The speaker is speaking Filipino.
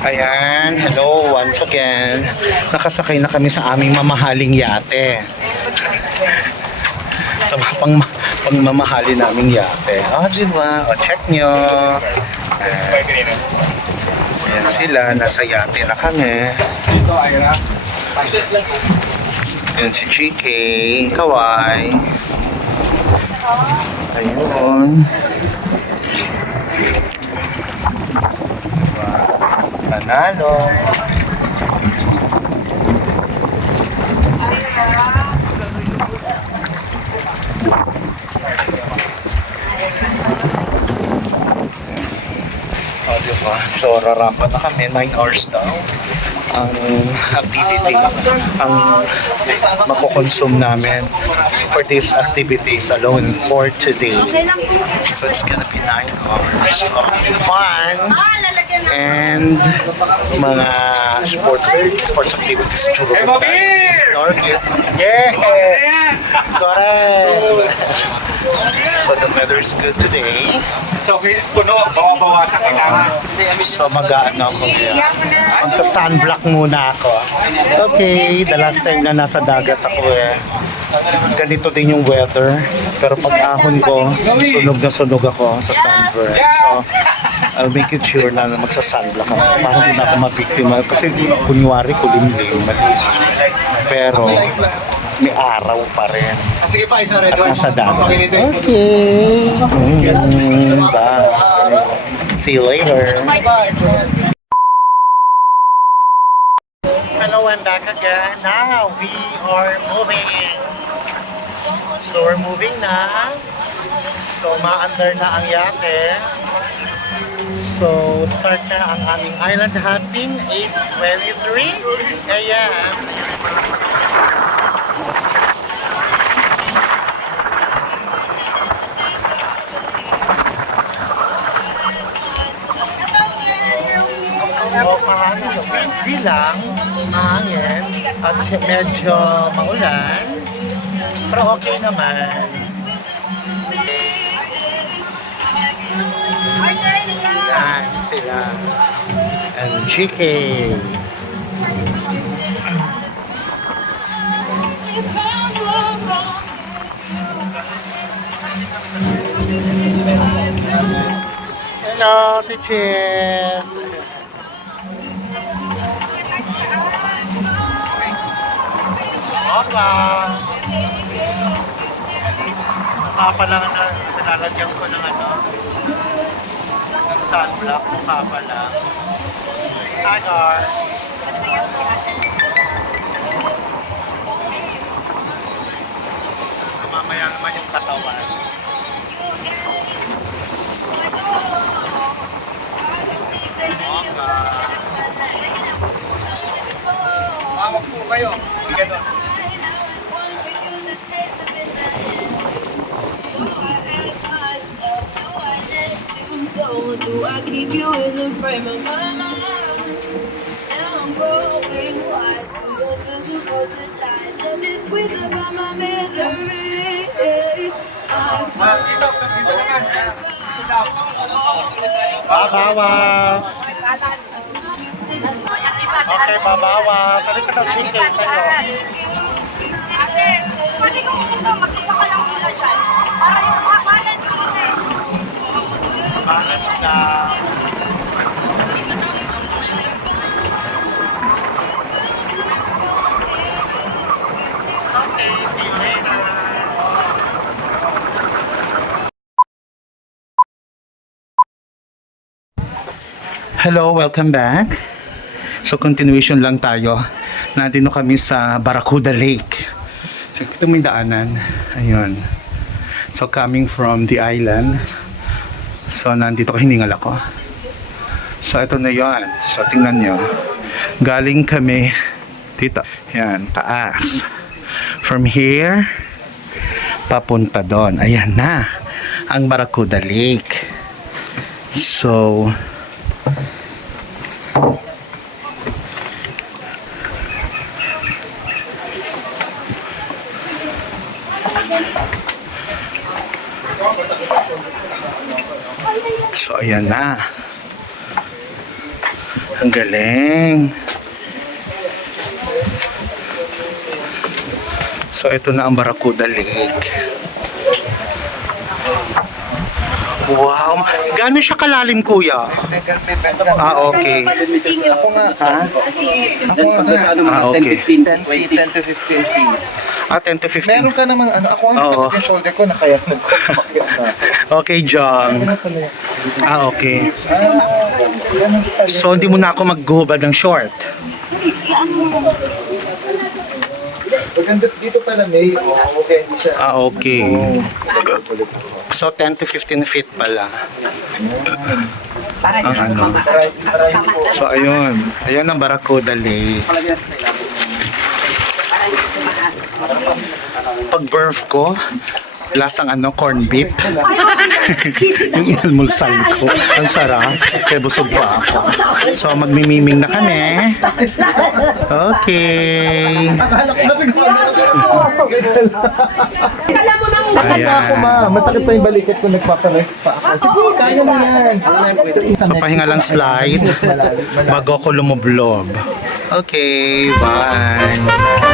Ayan, hello once again. Nakasakay na kami sa aming mamahaling yate. Sa pangmamahali naming yate. Diba? Check nyo. Ayan sila, nasa yate na kami. Ayan si GK, Kawai. Ayun. Panalo. Diba? So, rarampa na kami. 9 hours daw ang activity ang makukonsume namin for these activities alone for today. So, it's gonna be 9 hours of fun and mga sports activities. Snorkel. Yeah! Correct! So the weather is good today. So, puno, bawa-bawasan kailangan. So mag-ano ako ngayon. Magsa-sunblock muna ako. Okay, the last time na nasa dagat ako ganito din yung weather. Pero pag ahon ko, sunog ako sa sunburn. So, I'll make it sure na magsa-sunblock ako para hindi na ako mabiktima. Kasi kunyari kulimlim. Pero may araw pa rin. Sige pa, isa rin. At nasa dagat. Okay. Bye. See you later. Hello, I'm back again. Now we are moving. So we're moving na. So maandar na ang yate. So start na ang aming island hopping 8:23 AM. Hindi lang mahangin at medyo maulan, pero okay naman. Yan sila and GK. Hello, teacher. Mukha lang na nilalagyan ko ng ng sunblock, mukha pa lang. Agar. Mamaya naman yung katawan. Mawag po kayo. Ganon. Do I keep you in the frame of my mind? And I'm growing wise to your physical lies. Love is sweet about my misery. Babawas. Okay, babawas. Ano ka daw chicken kayo? Ate, pwede ko mag-isa ka lang muna dyan. Para yung balance ko kasi. Balance na. Okay, see you later. Hello, welcome back. So continuation lang tayo. Nandito kami sa Barracuda Lake. So ito may daanan. Ayun. So coming from the island. So nandito hiningal ako. So ito na yon. So tingnan nyo. Galing kami dito. Yan, taas. From here papunta doon. Ayan na ang Barracuda Lake. So So ayan na. Ang galing. So, ito na ang Barracuda Lake. Wow! Gano'n siya kalalim, kuya? Okay. Ako nga. Ha? Okay. 10 to 15 feet. 10 to 15. Meron ka namang ano, ako ang Oo. sakit yung shoulder ko na kaya nagkumakit na. Okay, John. Okay. So, hindi mo na ako maghuhubad ng short. Maganda dito pala may, okay, hindi siya. Okay. So, 10 to 15 feet pala. Ang ano. So, ayun. Ayun ang Barracuda Lake. Pag birth ko, lasang ano, corn beef. Yung inalmusal ko. Ang sarap. Kaya busog pa ako. So, magmimiming na kami. Okay. Alam mo nang Ako ma, masakit pa yung balikat ko, nagpaparest pa ako. Sige, kaya mo yan. So, pahinga lang slide bago ako lumublob. Okay, bye.